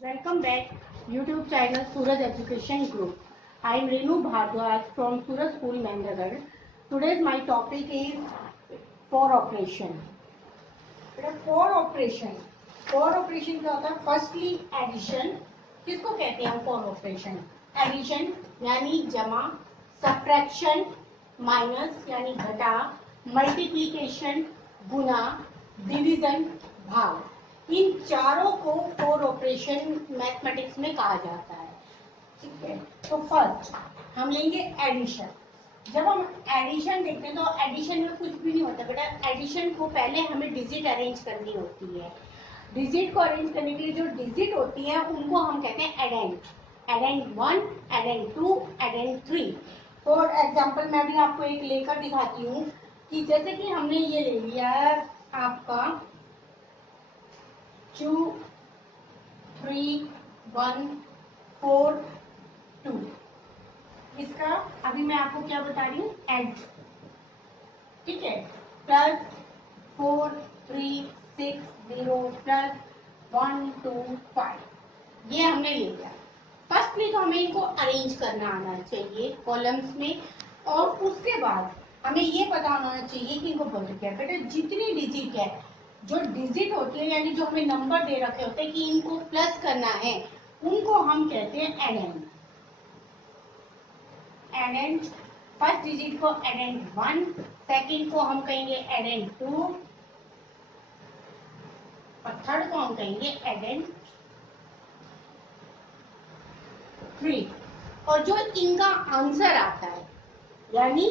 Welcome back YouTube channel Suraj Education Group. I am Renu Bhardwaj from Suraj School Mehndagढ़. Today's my topic is for operation. For operation क्या होता है? Firstly addition. किसको कहते हैं हम for operation? Addition यानी जमा, सब्ट्रैक्शन माइनस यानी घटा, मल्टीप्लिकेशन गुना, डिवीजन भाग. इन चारों को फॉर ऑपरेशन मैथमेटिक्स में कहा जाता है. ठीक है, तो फर्स्ट हम लेंगे एडिशन. जब हम एडिशन देखते हैं तो एडिशन में कुछ भी नहीं होता बेटा. एडिशन को पहले हमें डिजिट अरेंज करनी होती है. डिजिट को अरेंज करने के लिए जो डिजिट होती है उनको हम कहते हैं एडेंट. एडेंट 1, एडेंट 2, एडेंट 3. फॉर एग्जाम्पल मैं भी आपको एक लेकर दिखाती हूँ कि जैसे कि हमने ये ले लिया है आपका 2, 3, 1, 4, 2. इसका अभी मैं आपको क्या बता रही हूँ? एड. ठीक है, प्लस 4, 3, 6, 0 प्लस 1, 2, 5. ये हमने ले लिया. फर्स्टली तो हमें इनको अरेंज करना आना चाहिए कॉलम्स में, और उसके बाद हमें ये पता होना चाहिए कि इनको बोलते क्या. बेटा जितनी डिजिट है, जो डिजिट होती है यानी जो हमें नंबर दे रखे होते हैं कि इनको प्लस करना है, उनको हम कहते हैं एडेंट. एडेंट फर्स्ट डिजिट को एडेंट 1, सेकंड को हम कहेंगे एडेंट 2 और थर्ड को हम कहेंगे एडेंट 3. और जो इनका आंसर आता है यानी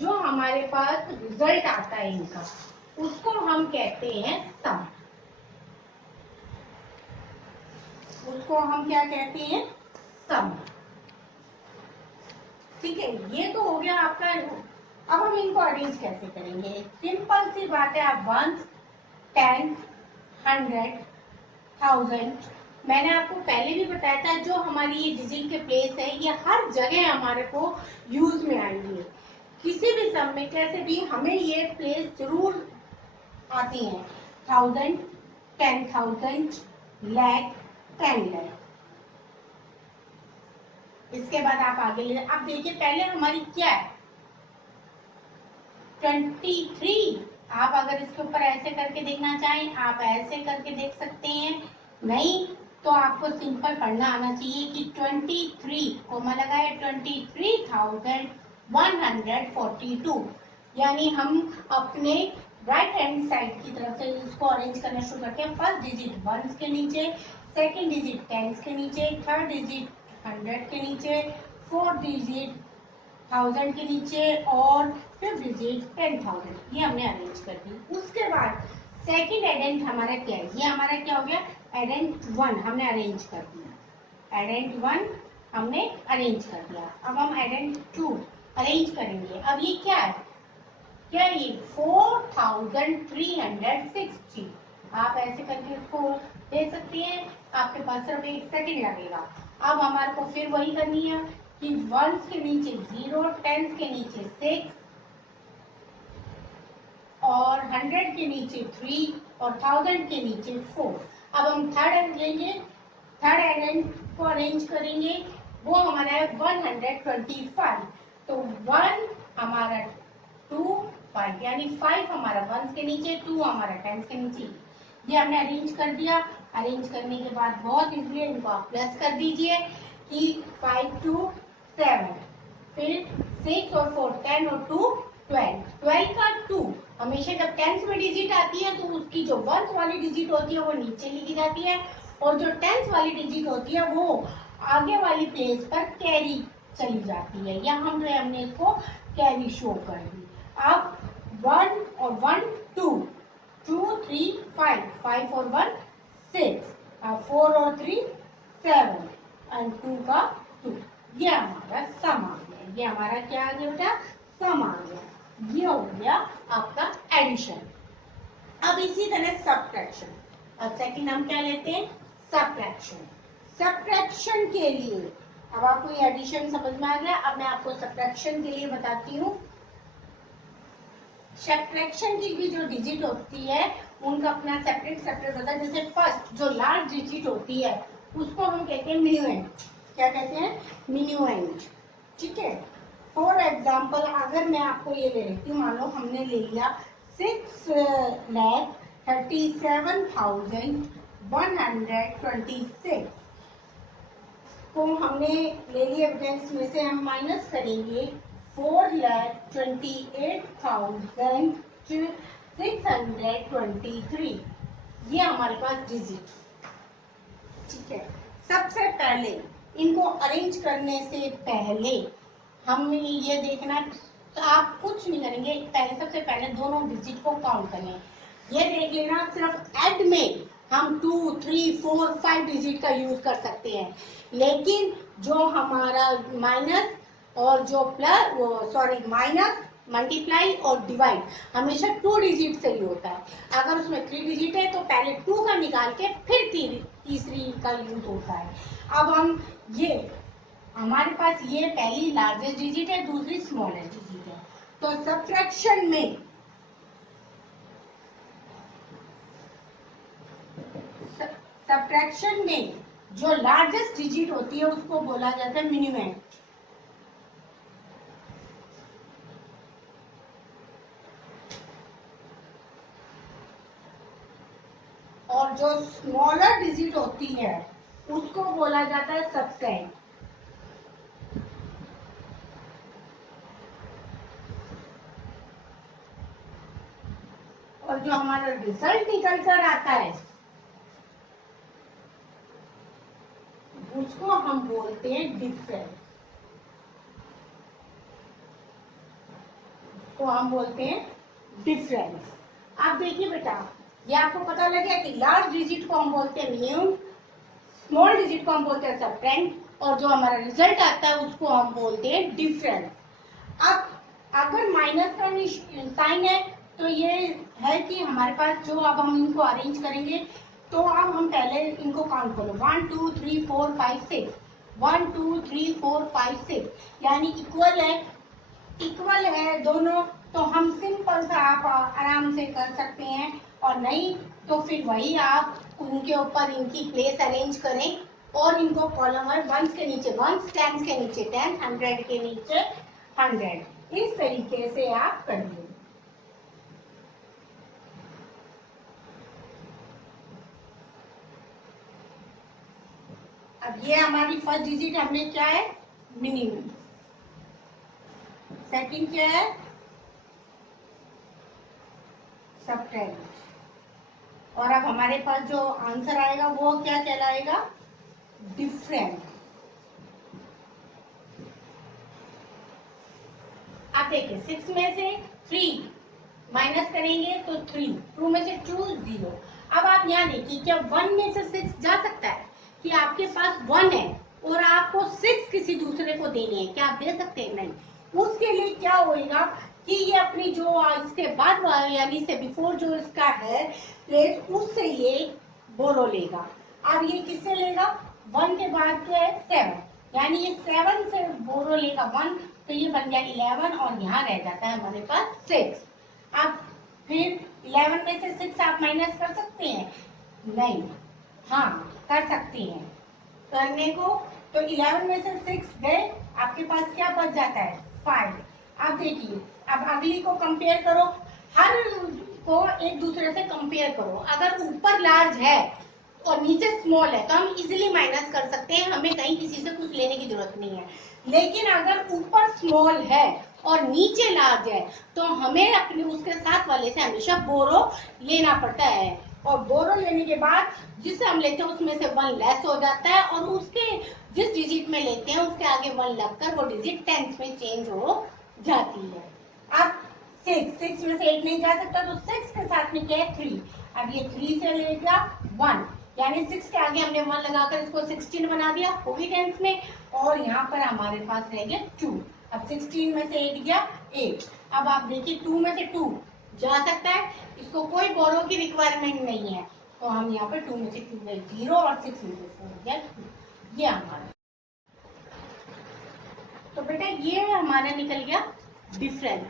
जो हमारे पास रिजल्ट आता है इनका, उसको हम कहते हैं सम. उसको हम क्या कहते हैं? सम. ठीक है, ये तो हो गया आपका. अब हम इनको अरेंज कैसे करेंगे? सिंपल सी बात है. आप 1, 10, 100, 1000. मैंने आपको पहले भी बताया था जो हमारी ये डिजिट के प्लेस है ये हर जगह हमारे को यूज में आएंगे. किसी भी सम में कैसे भी हमें ये प्लेस जरूर आती हैं. 1000, 10,000, lakh, 10 lakh. इसके बाद आप आगे ले. अब देखिए पहले हमारी क्या है? 23. आप अगर इसके ऊपर ऐसे करके देखना चाहें आप ऐसे करके देख सकते हैं. नहीं तो आपको सिंपल पढ़ना आना चाहिए कि 23 को मैं लगाए 23,142. यानी हम अपने राइट हैंड साइड की तरफ से इसको अरेंज करना शुरू करते हैं. फर्स्ट डिजिट 1 के नीचे, सेकंड डिजिट 10 के नीचे, थर्ड डिजिट 100 के नीचे, फोर्थ डिजिट 1000 के नीचे और फिफ्थ डिजिट 10,000. ये हमने अरेंज कर दी. उसके बाद सेकंड एडेंट हमारा क्या है? ये हमारा क्या हो गया? एडेंट 1 हमने अरेंज कर दिया. एडेंट 1 हमने अरेंज कर दिया. अब हम एडेंट 2 अरेंज करेंगे. अब ये क्या है? क्या ये 4360. आप ऐसे करके इसको दे सकते हैं. आपके पास सिर्फ 1 सेकेंड लगेगा. अब हमारे को फिर वही करनी है कि 1 के नीचे 0, 10 के नीचे 6 और 100 के नीचे 3 और 1000 के नीचे 4. अब हम थर्ड एंड लेंगे. थर्ड एंड को अरेंज करेंगे. वो हमारा है 125. तो 1 हमारा 2, 5 यानी 5 हमारा 1 के नीचे, 2 हमारा 10 के नीचे. ये हमने अरेंज कर दिया. अरेंज करने के बाद बहुत इजीली इनको आप प्लस कर दीजिए कि 5, 2, 7, फिर 6 और 4 10 और 2 12. 12 का 2 हमेशा जब 10th में डिजिट आती है तो उसकी जो 1th वाली डिजिट होती है वो नीचे लिखी जाती है और जो 10th वाली डिजिट होती है वो आगे वाली पेज पर कैरी चली जाती है. यहाँ हमने इसको कैरी शो कर दी. अब 1 और 1 2, 2, 3, 5, 5 और 1 6, 4 और 3 7 एंड 2 का 2. ये हमारा सम आ गया. ये हमारा क्या आ गया बेटा? सम आ गया. ये हो गया आपका एडिशन. अब इसी तरह सब्ट्रैक्शन. अब सेकंड हम क्या लेते हैं? सब्ट्रैक्शन. सब्ट्रैक्शन के लिए अब आपको ये एडिशन समझ में आ गया. अब मैं आपको सब्ट्रैक्शन के लिए बताती हूँ. सब्ट्रैक्शन की भी जो डिजिट होती है उनका अपना सेपरेट सेपरेट होता है. जैसे फर्स्ट जो लार्ज डिजिट होती है उसको हम कहते हैं मिन्यूएंड। क्या कहते हैं? मिन्यूएंड। ठीक है। फॉर एग्जाम्पल अगर मैं आपको ये ले लेती हूँ, मान लो हमने ले लिया 6,37,126 को हमने ले लिया बेटा, इसमें से हम माइनस करेंगे 4,28,623। ये हमारे पास डिजिट। ठीक है। सबसे पहले इनको अरेंज करने से पहले हम ये देखना, तो आप कुछ नहीं करेंगे, पहले सबसे पहले दोनों डिजिट को काउंट करें। ये देख लेना, सिर्फ ऐड में हम 2, 3, 4, 5 डिजिट का यूज कर सकते हैं, लेकिन जो हमारा माइनस और जो प्लस, सॉरी माइनस, मल्टीप्लाई और डिवाइड हमेशा 2 डिजिट से ही होता है। अगर उसमें 3 डिजिट है तो पहले 2 का निकाल के फिर तीसरी का यूज होता है। अब हम ये, हमारे पास ये पहली लार्जेस्ट डिजिट है, दूसरी स्मॉलेस्ट डिजिट है, तो सब्ट्रैक्शन में जो लार्जेस्ट डिजिट होती है उसको बोला जाता है मिन्यूएंड, और जो स्मॉलर डिजिट होती है उसको बोला जाता है सबसेट। और जो हमारा रिजल्ट निकल कर आता है उसको हम बोलते हैं डिफरेंस, को हम बोलते हैं डिफरेंस। आप देखिए बेटा, ये आपको पता लग गया कि लार्ज डिजिट को हम बोलते हैं मिन्यूएंड, स्मॉल डिजिट को हम बोलते हैं सबट्रैंड, और जो हमारा रिजल्ट आता है उसको हम बोलते हैं डिफरेंस। अब अगर माइनस का साइन है तो ये है कि हमारे पास जो, अब हम इनको अरेंज करेंगे तो अब हम पहले इनको काउंट करो, 1 2 3 4 5 6, 1 2 3 4 5 6, यानी इक्वल है दोनों, तो हम सिंपल सा आप आराम से कर सकते हैं, और नहीं तो फिर वही आप उनके ऊपर इनकी प्लेस अरेंज करें और इनको कॉलम वाइज, वंस के नीचे वंस, टेंस के नीचे 10, 100 के नीचे 100, इस तरीके से आप करिए। अब ये हमारी फर्स्ट डिजिट हमने क्या है, मिनिमम, सेकंड क्या है, सबट्रैक्ट, और अब हमारे पास जो आंसर आएगा वो क्या कहलाएगा, डिफरेंस। आप देखिए 6 में से 3 माइनस करेंगे तो 3, 2 में से 2 0। अब आप यहाँ देखिए, क्या 1 में से 6 जा सकता है कि आपके पास 1 है और आपको 6 किसी दूसरे को देने हैं, क्या आप दे सकते हैं? नहीं। उसके लिए क्या होएगा कि ये अपनी जो इसके बाद यानी इससे बिफोर जो इसका है प्लेस, उससे ये बोरो लेगा। अब ये किससे लेगा, 1 के बाद क्या है 7, यानी ये 7 से बोरो लेगा 1, तो ये बन गया 11, और यहाँ रह जाता है हमारे पास 6। अब फिर 11 में से 6 आप माइनस कर सकते हैं? नहीं। हाँ, कर सकते हैं। करने को तो 11 में से 6 गए, आपके पास क्या बच जाता है, 5। अब देखिए, अब अगली को कंपेयर करो, हर को एक दूसरे से कंपेयर करो। अगर ऊपर लार्ज है और नीचे स्मॉल है तो हम इजीली माइनस कर सकते हैं, हमें कहीं किसी से कुछ लेने की जरूरत नहीं है। लेकिन अगर ऊपर स्मॉल है और नीचे लार्ज है तो हमें अपने उसके साथ वाले से हमेशा बोरो लेना पड़ता है, और बोरो लेने के बाद जिससे हम लेते हैं उसमें से 1 लेस हो जाता है, और उसके जिस डिजिट में लेते हैं उसके आगे 1 लगकर वो डिजिट टेंथ में चेंज हो जाती है। अब 6 में से 8 नहीं जा सकता, तो 6 के साथ में क्या है, 3। अब ये 3 से लेगा 1, यानी 6 के आगे हमने 1 लगाकर इसको 16 बना दिया, हो गई टेंथ में, और यहाँ पर हमारे पास रह गया 2। अब 16 में से 8 गया 8। अब आप देखिए 2 में से 2 जा सकता है, इसको कोई बोरो की रिक्वायरमेंट नहीं है, तो हम यहाँ पर 2 में से 2 गए 0, और 6 में से 4 गया 2। ये हमारा, तो बेटा ये हमारा निकल गया डिफरेंस।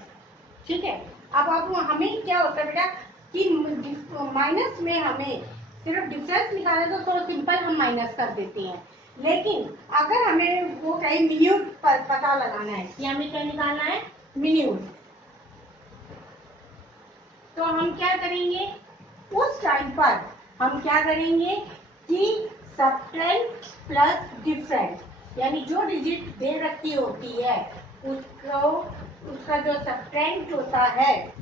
ठीक है। अब हमें क्या होता है बेटा कि माइनस में हमें सिर्फ डिफरेंस निकाले तो सिंपल हम माइनस कर देते हैं, लेकिन अगर हमें वो कहीं मिन्यूट पता लगाना है कि हमें क्या निकालना है, मिन्यूट, तो हम क्या करेंगे, उस टाइम पर हम क्या करेंगे कि सबट्रैक्ट प्लस डिफरेंट, यानी जो डिजिट दे रखी होती है उसको, उसका जो सबट्रैक्ट होता है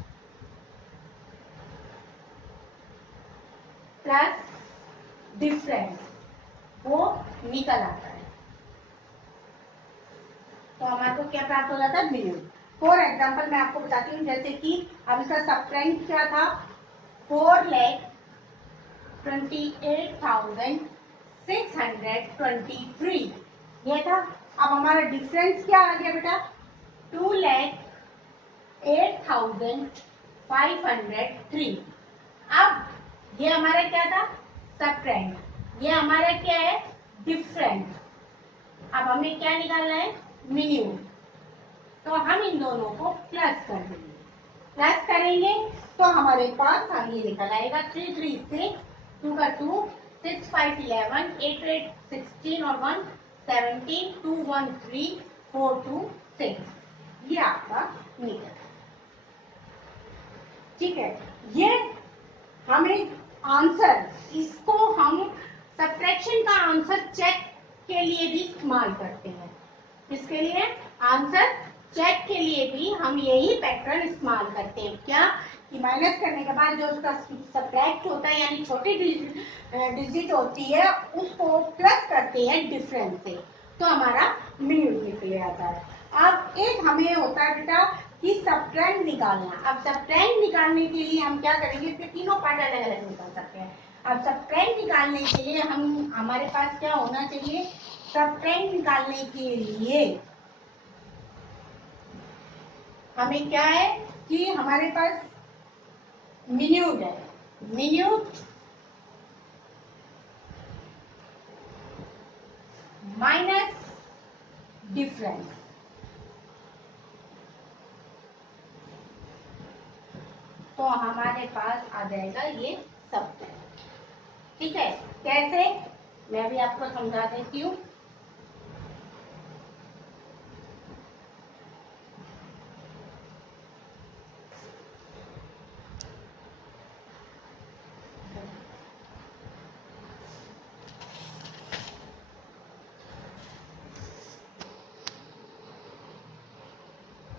प्लस डिफरेंस वो निकल आता है, तो हमारे को क्या प्राप्त हो जाता है, मिन्यूट। फॉर एग्जाम्पल मैं आपको बताती हूँ, जैसे कि अब इसका सबट्रैक्ट क्या था, 4,28,623 ये था। अब हमारा डिफरेंस क्या आ गया बेटा, 2,08,503। अब ये हमारा क्या था, सबट्रैक्ट, ये हमारा क्या है, डिफरेंस। अब हमें क्या निकालना है, मिन्यूट, तो हम इन दोनों को प्लस कर देंगे, प्लस करेंगे तो हमारे पास हम ये निकल आएगा 3 3 6, 2 का 2, 6 5 11, 8 8 16 और 1 17, 2 1 3, 4 2 6, ये आपका निकल, ठीक है। ये हमें आंसर, इसको हम सब्ट्रैक्शन का आंसर चेक के लिए भी इस्तेमाल करते हैं। इसके लिए आंसर चेक के लिए भी हम यही पैटर्न इस्तेमाल करते हैं, क्या कि माइनस करने के बाद जो उसका सब्ट्रैक्ट होता है यानी छोटी डिजिट होती है उसको प्लस करते हैं डिफरेंस से, तो हमारा मिन्यूट निकल आता है। अब एक हमें होता है बेटा कि सब्ट्रैक्ट निकालना। अब सब्ट्रैक्ट निकालने के लिए हम क्या करेंगे, इसके तीनों पार्ट अलग अलग निकाल सकते हैं। अब सब्ट्रैक्ट निकालने के लिए हम, हमारे पास क्या होना चाहिए, सब्ट्रैक्ट निकालने के लिए हमें क्या है कि हमारे पास मिन्यूट है, मिन्यूट माइनस डिफरेंस, तो हमारे पास आ जाएगा ये सब्ट्रैक्ट, ठीक है। कैसे, मैं भी आपको समझा देती हूँ।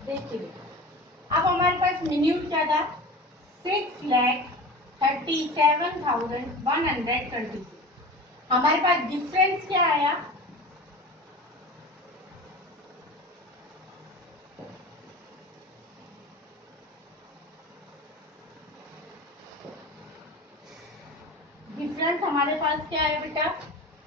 देखिए अब हमारे पास मिन्यूट क्या था, 6,37,126। हमारे पास डिफरेंस क्या आया, डिफरेंस हमारे पास क्या आया बेटा,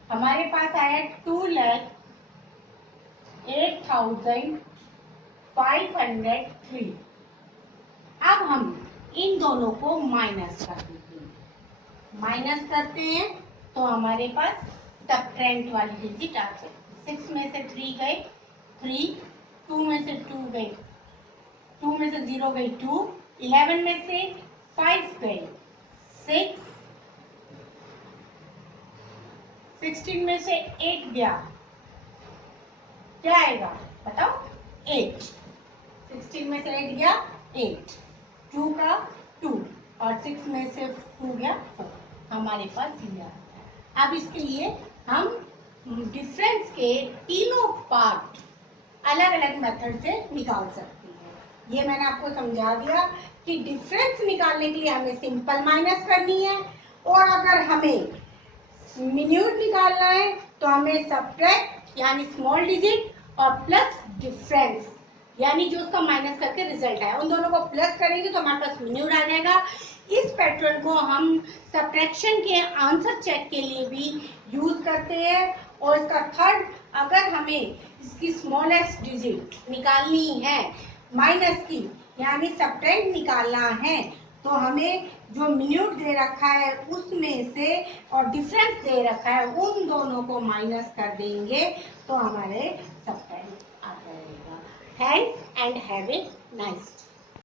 हमारे पास आया 2,08,503। अब हम इन दोनों को माइनस कर देते हैं, माइनस करते हैं तो हमारे पास सब्ट्रैक्ट वाली डिजिट आ गई। 6 में से 3 गए 3, 2 में से 2 गए, 2 में से 0 गई 2, 11 में से 5 गए 6, 16 में से 8 गया, क्या आएगा बताओ, 8। 16 में से 8 गया 8, 2 का 2 और 6 में से 2 गया 4, हमारे पास ये आ गया। अब इसके लिए हम डिफरेंस के तीनों पार्ट अलग अलग मेथड से निकाल सकते हैं। ये मैंने आपको समझा दिया कि डिफरेंस निकालने के लिए हमें सिंपल माइनस करनी है, और अगर हमें मिन्यूट निकालना है तो हमें सब्ट्रैक्ट यानी स्मॉल डिजिट और प्लस डिफरेंस यानी जो उसका माइनस करके रिजल्ट आया उन दोनों को प्लस करेंगे तो हमारे पास मिन्यूट आ जाएगा। इस पैटर्न को हम सब्ट्रैक्शन के आंसर चेक के लिए भी यूज करते हैं। और इसका थर्ड, अगर हमें इसकी स्मॉलेस्ट डिजिट निकालनी है माइनस की यानी सब्ट्रैक्ट निकालना है तो हमें जो मिन्यूट दे रखा है उसमें से और डिफरेंस दे रखा है उन दोनों को माइनस कर देंगे तो हमारे सब्ट्रैक्ट आ जाएगा। Thanks and have a nice day.